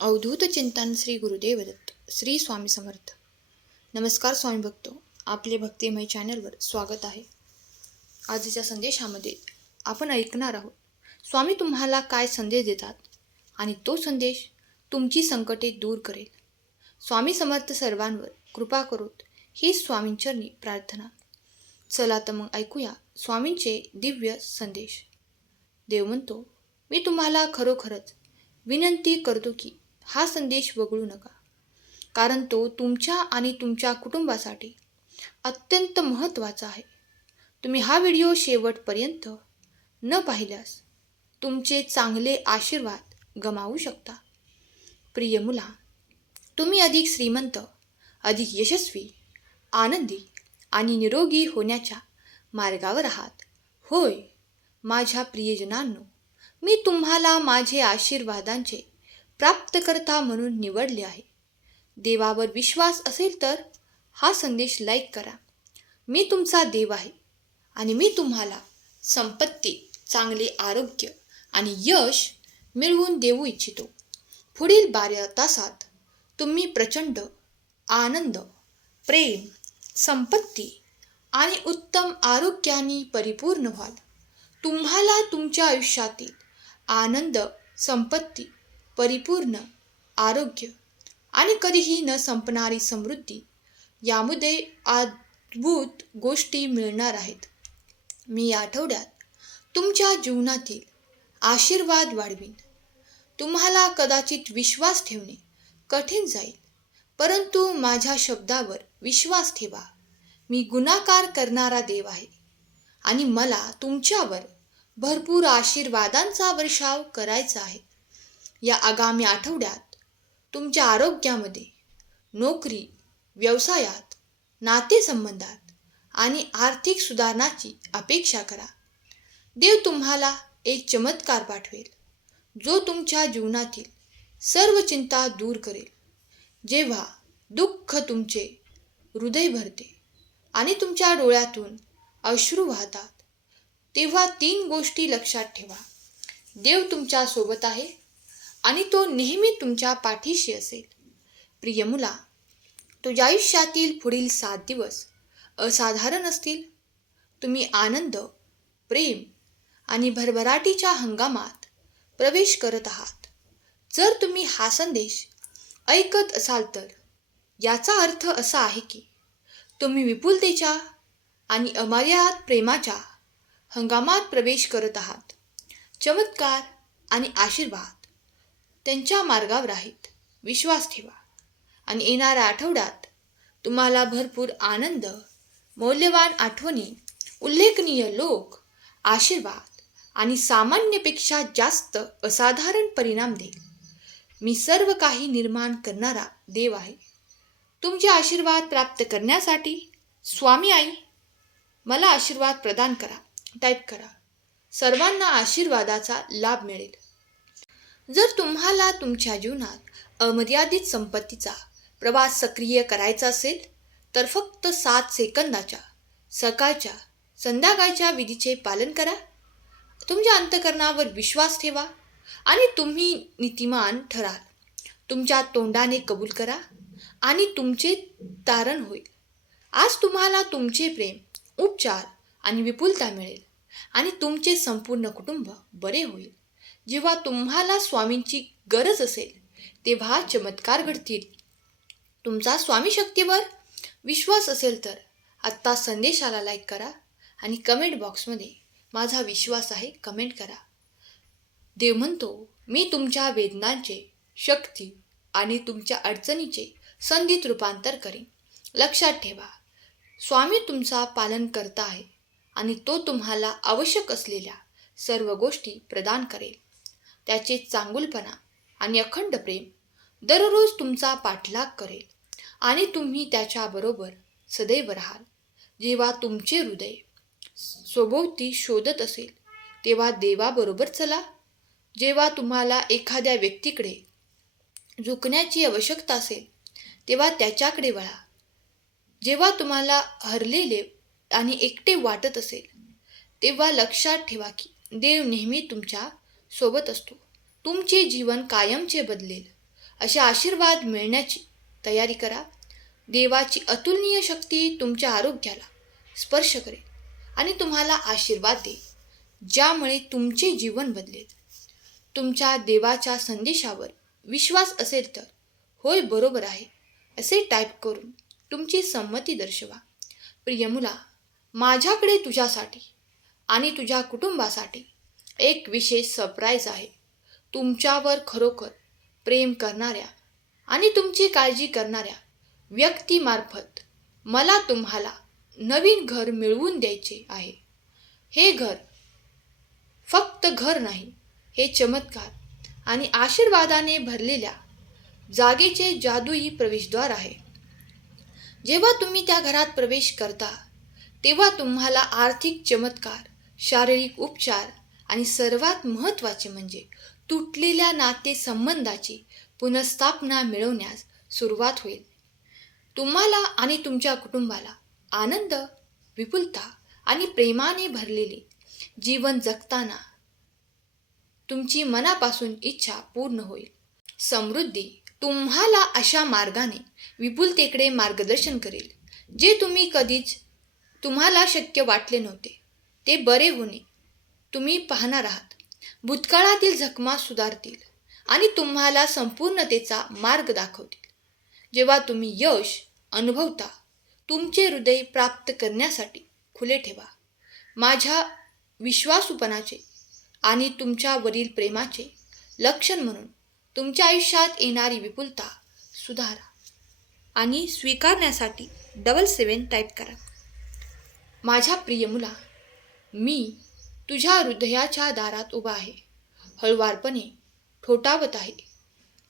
अवधूत चिंतन श्री गुरुदेव दत्त श्री स्वामी समर्थ. नमस्कार स्वामी भक्तो, आपले भक्तिमय चॅनलवर स्वागत आहे. आजच्या संदेशामध्ये आपण ऐकणार आहोत स्वामी तुम्हाला काय संदेश देतात आणि तो संदेश तुमची संकटे दूर करेल. स्वामी समर्थ सर्वांवर कृपा करोत ही स्वामींचरणी प्रार्थना. चला तर मग ऐकूया स्वामींचे दिव्य संदेश. देव म्हणतो, मी तुम्हाला खरोखरच विनंती करतो की हा संदेश वगळू नका, कारण तो तुमच्या आणि तुमच्या कुटुंबासाठी अत्यंत महत्त्वाचा आहे. तुम्ही हा व्हिडिओ शेवटपर्यंत न पाहिल्यास तुमचे चांगले आशीर्वाद गमावू शकता. प्रिय मुला, तुम्ही अधिक श्रीमंत, अधिक यशस्वी, आनंदी आणि निरोगी होण्याच्या मार्गावर आहात. होय माझ्या प्रियजनांनो, मी तुम्हाला माझे आशीर्वादांचे प्राप्तकर्ता म्हणून निवडले आहे. देवावर विश्वास असेल तर हा संदेश लाईक करा. मी तुमचा देव आहे आणि मी तुम्हाला संपत्ती, चांगले आरोग्य आणि यश मिळवून देऊ इच्छितो. पुढील 12 तासात तुम्ही प्रचंड आनंद, प्रेम, संपत्ती आणि उत्तम आरोग्याने परिपूर्ण व्हाल. तुम्हाला तुमच्या आयुष्यातील आनंद, संपत्ती, परिपूर्ण आरोग्य आणि कधीही न संपणारी समृद्धी यामध्ये अद्भुत गोष्टी मिळणार आहेत. मी या आठवड्यात तुमच्या जीवनातील आशीर्वाद वाढवीन. तुम्हाला कदाचित विश्वास ठेवणे कठीण जाईल, परंतु माझ्या शब्दावर विश्वास ठेवा. मी गुणाकार करणारा देव आहे आणि मला तुमच्यावर भरपूर आशीर्वादांचा वर्षाव करायचा आहे. या आगामी आठवड्यात तुमच्या आरोग्यामध्ये, नोकरी, व्यवसायात, नातेसंबंधात आणि आर्थिक सुधारणाची अपेक्षा करा. देव तुम्हाला एक चमत्कार पाठवेल जो तुमच्या जीवनातील सर्व चिंता दूर करेल. जेव्हा दुःख तुमचे हृदय भरते आणि तुमच्या डोळ्यातून अश्रू वाहतात, तेव्हा 3 गोष्टी लक्षात ठेवा. देव तुमच्या सोबत आहे आणि तो नेहमी तुमच्या पाठीशी असेल. प्रिय मुला, तुझ्या आयुष्यातील पुढील 7 दिवस असाधारण असतील. तुम्ही आनंद, प्रेम आणि भरभराटीच्या हंगामात प्रवेश करत आहात. जर तुम्ही हा संदेश ऐकत असाल तर याचा अर्थ असा आहे की तुम्ही विपुलतेच्या आणि अमर्याद प्रेमाच्या हंगामात प्रवेश करत आहात. चमत्कार आणि आशीर्वाद त्यांच्या मार्गावर आहेत. विश्वास ठेवा आणि येणाऱ्या आठवड्यात तुम्हाला भरपूर आनंद, मौल्यवान आठवणी, उल्लेखनीय लोक, आशीर्वाद आणि सामान्यपेक्षा जास्त असाधारण परिणाम देईल. मी सर्व काही निर्माण करणारा देव आहे. तुमचे आशीर्वाद प्राप्त करण्यासाठी स्वामी आई मला आशीर्वाद प्रदान करा टाईप करा. सर्वांना आशीर्वादाचा लाभ मिळेल. जर तुम्हाला तुमच्या जीवनात अमर्यादित संपत्तीचा प्रवास सक्रिय करायचा असेल तर फक्त 7 सेकंदाच्या सकाळच्या संध्याकाळच्या विधीचे पालन करा. तुमच्या अंतःकरणावर विश्वास ठेवा आणि तुम्ही नीतिमान ठराल. तुमच्या तोंडाने कबूल करा आणि तुमचे तारण होईल. आज तुम्हाला तुमचे प्रेम, उपचार आणि विपुलता मिळेल आणि तुमचे संपूर्ण कुटुंब बरे होईल. जेव्हा तुम्हाला स्वामींची गरज असेल तेव्हा चमत्कार घडतील. तुमचा स्वामी शक्तीवर विश्वास असेल तर आत्ता संदेशाला लाईक करा आणि कमेंट बॉक्समध्ये माझा विश्वास आहे कमेंट करा. देव म्हणतो, मी तुमच्या वेदनांचे शक्ती आणि तुमच्या अडचणीचे संधीत रूपांतर करेन. लक्षात ठेवा, स्वामी तुमचा पालन करता आहे आणि तो तुम्हाला आवश्यक असलेल्या सर्व गोष्टी प्रदान करेल. त्याचे चांगुलपणा आणि अखंड प्रेम दररोज तुमचा पाठलाग करेल आणि तुम्ही त्याच्याबरोबर सदैव राहाल. जेव्हा तुमचे हृदय स्वभोवती शोधत असेल तेव्हा देवाबरोबर चला. जेव्हा तुम्हाला एखाद्या व्यक्तीकडे झुकण्याची आवश्यकता असेल तेव्हा त्याच्याकडे वळा. जेव्हा तुम्हाला हरलेले आणि एकटे वाटत असेल तेव्हा लक्षात ठेवा की देव नेहमी तुमच्या सोबत असतो. तुमचे जीवन कायमचे बदलेल असे आशीर्वाद मिळण्याची तयारी करा. देवाची अतुलनीय शक्ती तुमच्या आरोग्याला स्पर्श करेल आणि तुम्हाला आशीर्वाद देईल, ज्यामुळे तुमचे जीवन बदलेल. तुमच्या देवाच्या संदेशावर विश्वास असेल तर होय, बरोबर आहे असे टाईप करून तुमची संमती दर्शवा. प्रिय मुला, माझ्याकडे तुझ्यासाठी आणि तुझ्या कुटुंबासाठी एक विशेष सरप्राईज आहे. तुमच्यावर खरोखर प्रेम करणाऱ्या आणि तुमची काळजी करणाऱ्या व्यक्तीमार्फत मला तुम्हाला नवीन घर मिळवून द्यायचे आहे. हे घर फक्त घर नाही, हे चमत्कार आणि आशीर्वादाने भरलेल्या जागेचे जादुई प्रवेशद्वार आहे. जेव्हा तुम्ही त्या घरात प्रवेश करता तेव्हा तुम्हाला आर्थिक चमत्कार, शारीरिक उपचार आणि सर्वात महत्त्वाचे म्हणजे तुटलेल्या नातेसंबंधाची पुनर्स्थापना मिळवण्यास सुरुवात होईल. तुम्हाला आणि तुमच्या कुटुंबाला आनंद, विपुलता आणि प्रेमाने भरलेले जीवन जगताना तुमची मनापासून इच्छा पूर्ण होईल. समृद्धी तुम्हाला अशा मार्गाने विपुलतेकडे मार्गदर्शन करेल जे तुम्हाला शक्य वाटले नव्हते. ते बरे होणे तुम्ही पाहणार आहात. भूतकाळातील जखमा सुधारतील आणि तुम्हाला संपूर्णतेचा मार्ग दाखवतील. जेव्हा तुम्ही यश अनुभवता, तुमचे हृदय प्राप्त करण्यासाठी खुले ठेवा. माझ्या विश्वासूपणाचे आणि तुमच्यावरील प्रेमाचे लक्षण म्हणून तुमच्या आयुष्यात येणारी विपुलता सुधारा आणि स्वीकारण्यासाठी 77 टाईप करा. माझ्या प्रिय मुला, मी तुझ्या हृदयाच्या दारात उभा आहे, हळुवारपणे ठोठावत आहे.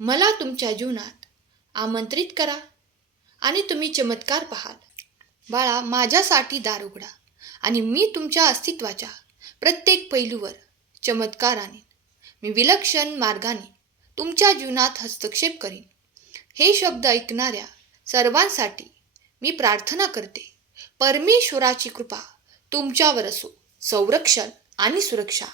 मला तुमच्या जीवनात आमंत्रित करा आणि तुम्ही चमत्कार पाहाल. बाळा, माझ्यासाठी दार उघडा आणि मी तुमच्या अस्तित्वाच्या प्रत्येक पैलूवर चमत्कार आणेन. मी विलक्षण मार्गाने तुमच्या जीवनात हस्तक्षेप करीन. हे शब्द ऐकणाऱ्या सर्वांसाठी मी प्रार्थना करते. परमेश्वराची कृपा तुमच्यावर असो. संरक्षण आणि सुरक्षा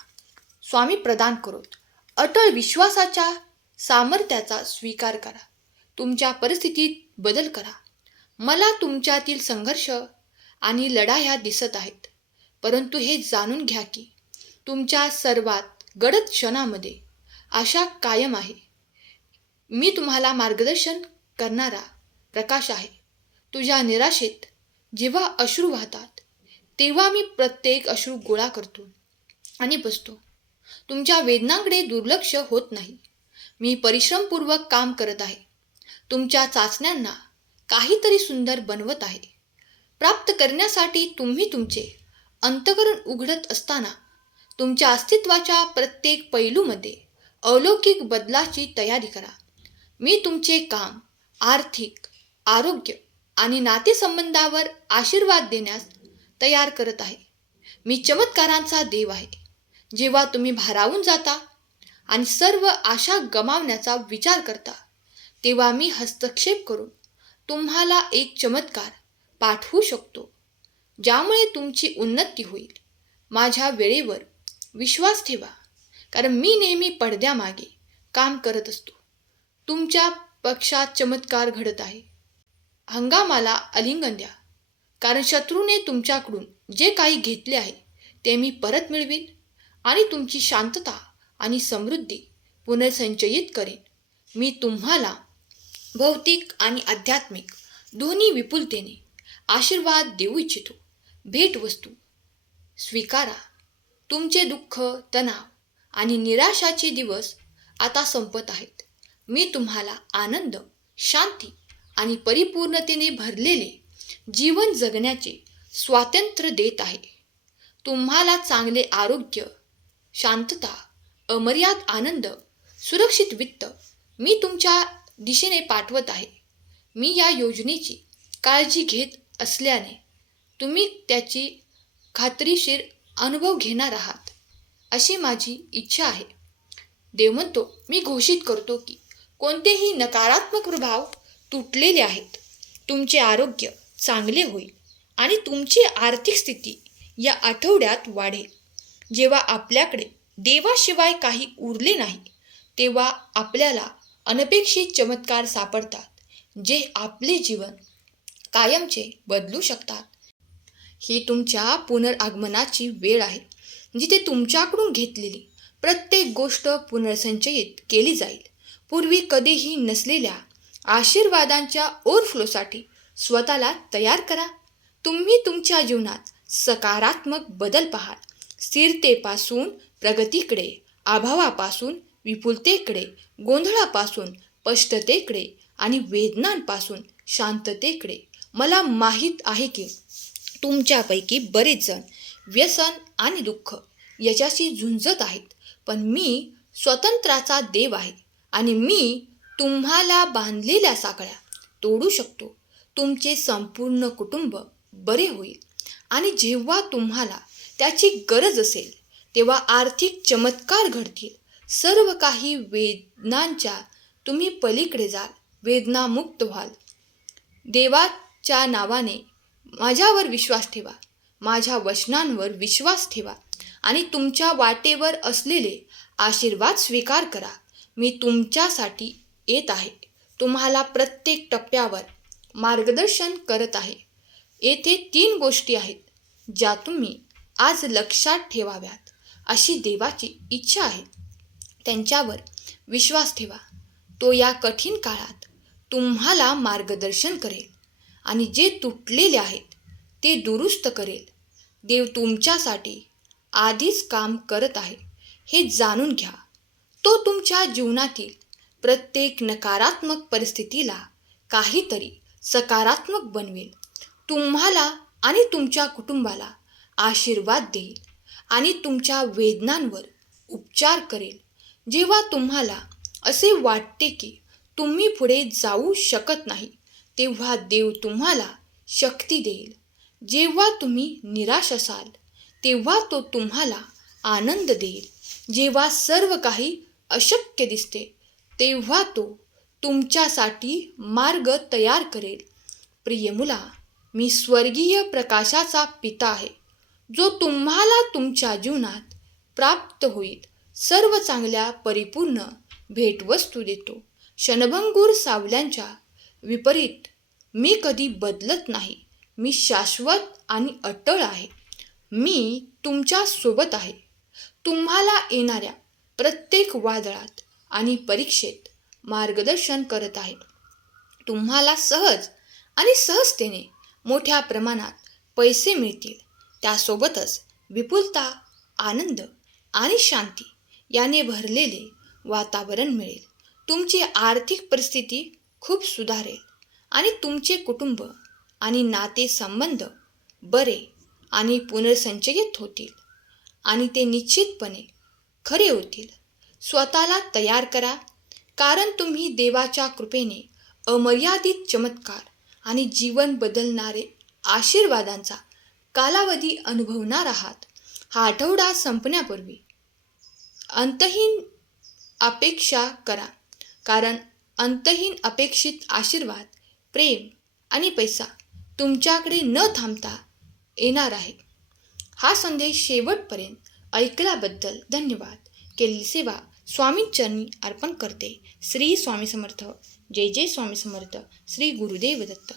स्वामी प्रदान करोत. अटळ विश्वासाच्या सामर्थ्याचा स्वीकार करा. तुमच्या परिस्थितीत बदल करा. मला तुमच्यातील संघर्ष आणि लढाया दिसत आहेत, परंतु हे जाणून घ्या की तुमच्या सर्वात गडद क्षणामध्ये आशा कायम आहे. मी तुम्हाला मार्गदर्शन करणारा प्रकाश आहे. तुझ्या निराशेत जेव्हा अश्रू वाहतात तेव्हा मी प्रत्येक अश्रू गोळा करतो आणि बसतो. तुमच्या वेदनांकडे दुर्लक्ष होत नाही. मी परिश्रमपूर्वक काम करत आहे. तुमच्या चाचण्यांना काहीतरी सुंदर बनवत आहे. प्राप्त करण्यासाठी तुम्ही तुमचे अंतःकरण उघडत असताना तुमच्या अस्तित्वाच्या प्रत्येक पैलूमध्ये अलौकिक बदलाची तयारी करा. मी तुमचे काम, आर्थिक, आरोग्य आणि नातेसंबंधावर आशीर्वाद देण्यास तयार करत आहे. मी चमत्कारांचा देव आहे. जेव्हा तुम्ही भारावून जाता आणि सर्व आशा गमावण्याचा विचार करता, तेव्हा मी हस्तक्षेप करून तुम्हाला एक चमत्कार पाठवू शकतो, ज्यामुळे तुमची उन्नती होईल. माझ्या वेळेवर विश्वास ठेवा, कारण मी नेहमी पडद्यामागे काम करत असतो. तुमच्या पक्षात चमत्कार घडत आहे. हंगामाला आलिंगन द्या, कारण शत्रूने तुमच्याकडून जे काही घेतले आहे ते मी परत मिळवीन आणि तुमची शांतता आणि समृद्धी पुनर्संचयित करेन. मी तुम्हाला भौतिक आणि आध्यात्मिक दोन्ही विपुलतेने आशीर्वाद देऊ इच्छितो. भेटवस्तू स्वीकारा. तुमचे दुःख, तणाव आणि निराशाचे दिवस आता संपत आहेत. मी तुम्हाला आनंद, शांती आणि परिपूर्णतेने भरलेले जीवन जगण्याचे स्वातंत्र्य देत आहे. तुम्हाला चांगले आरोग्य, शांतता, अमर्याद आनंद, सुरक्षित वित्त मी तुमच्या दिशेने पाठवत आहे. मी या योजनेची काळजी घेत असल्याने तुम्ही त्याची खात्रीशीर अनुभव घेणार आहात, अशी माझी इच्छा आहे. देव म्हणतो, मी घोषित करतो की कोणतेही नकारात्मक प्रभाव तुटलेले आहेत. तुमचे आरोग्य चांगले होईल आणि तुमची आर्थिक स्थिती या आठवड्यात वाढेल. जेव्हा आपल्याकडे देवाशिवाय काही उरले नाही, तेव्हा आपल्याला अनपेक्षित चमत्कार सापडतात जे आपले जीवन कायमचे बदलू शकतात. ही तुमच्या पुनरागमनाची वेळ आहे, जिथे तुमच्याकडून घेतलेली प्रत्येक गोष्ट पुनर्संचयित केली जाईल. पूर्वी कधीही नसलेल्या आशीर्वादांच्या ओव्हरफ्लोसाठी स्वतःला तयार करा. तुम्ही तुमच्या जीवनात सकारात्मक बदल पाहाल. स्थिरतेपासून प्रगतीकडे, अभावापासून विपुलतेकडे, गोंधळापासून स्पष्टतेकडे आणि वेदनांपासून शांततेकडे. मला माहीत आहे की तुमच्यापैकी बरेच जण व्यसन आणि दुःख याच्याशी झुंजत आहेत, पण मी स्वतंत्राचा देव आहे आणि मी तुम्हाला बांधलेल्या साखळ्या तोडू शकतो. तुमचे संपूर्ण कुटुंब बरे होईल आणि जेव्हा तुम्हाला त्याची गरज असेल तेव्हा आर्थिक चमत्कार घडतील. सर्व काही वेदनांच्या तुम्ही पलीकडे जाल, वेदनामुक्त व्हाल. देवाच्या नावाने माझ्यावर विश्वास ठेवा, माझ्या वचनांवर विश्वास ठेवा आणि तुमच्या वाटेवर असलेले आशीर्वाद स्वीकार करा. मी तुमच्यासाठी येत आहे, तुम्हाला प्रत्येक टप्प्यावर मार्गदर्शन करत आहे. येथे 3 गोष्टी आहेत ज्या तुम्ही आज लक्षात ठेवाव्यात अशी देवाची इच्छा आहे. त्यांच्यावर विश्वास ठेवा. तो या कठीण काळात तुम्हाला मार्गदर्शन करेल आणि जे तुटलेले आहेत ते दुरुस्त करेल. देव तुमच्यासाठी आधीच काम करत आहे हे जाणून घ्या. तो तुमच्या जीवनातील प्रत्येक नकारात्मक परिस्थितीला काहीतरी सकारात्मक बनवेल. तुम्हाला आणि तुमच्या कुटुंबाला आशीर्वाद देईल आणि तुमच्या वेदनांवर उपचार करेल. जेव्हा तुम्हाला असे वाटते की तुम्ही पुढे जाऊ शकत नाही, तेव्हा देव तुम्हाला शक्ती देईल. जेव्हा तुम्ही निराश असाल, तेव्हा तो तुम्हाला आनंद देईल. जेव्हा सर्व काही अशक्य दिसते, तेव्हा तो तुमच्यासाठी मार्ग तयार करेल. प्रिय मुला, मी स्वर्गीय प्रकाशाचा पिता आहे, जो तुम्हाला तुमच्या जीवनात प्राप्त होईल सर्व चांगल्या परिपूर्ण भेटवस्तू देतो. क्षणभंगूर सावल्यांच्या विपरीत मी कधी बदलत नाही. मी शाश्वत आणि अटळ आहे. मी तुमच्या सोबत आहे. तुम्हाला येणाऱ्या प्रत्येक वादळात आणि परीक्षेत मार्गदर्शन करत आहे. तुम्हाला सहज आणि सहजतेने मोठ्या प्रमाणात पैसे मिळतील. त्यासोबतच विपुलता, आनंद आणि शांती याने भरलेले वातावरण मिळेल. तुमची आर्थिक परिस्थिती खूप सुधारेल आणि तुमचे कुटुंब आणि नातेसंबंध बरे आणि पुनर्संचयित होतील आणि ते निश्चितपणे खरे होतील. स्वतःला तयार करा, कारण तुम्ही देवाच्या कृपेने अमर्यादित चमत्कार आणि जीवन बदलणारे आशीर्वादांचा कालावधी अनुभवणार आहात. हा आठवडा संपण्यापूर्वी अंतहीन अपेक्षा करा, कारण अंतहीन अपेक्षित आशीर्वाद, प्रेम आणि पैसा तुमच्याकडे न थांबता येणार आहे. हा संदेश शेवटपर्यंत ऐकल्याबद्दल धन्यवाद. केलेली सेवा स्वामींचरणी अर्पण करते. श्री स्वामी समर्थ. जय जय स्वामी समर्थ. श्री गुरुदेव दत्त.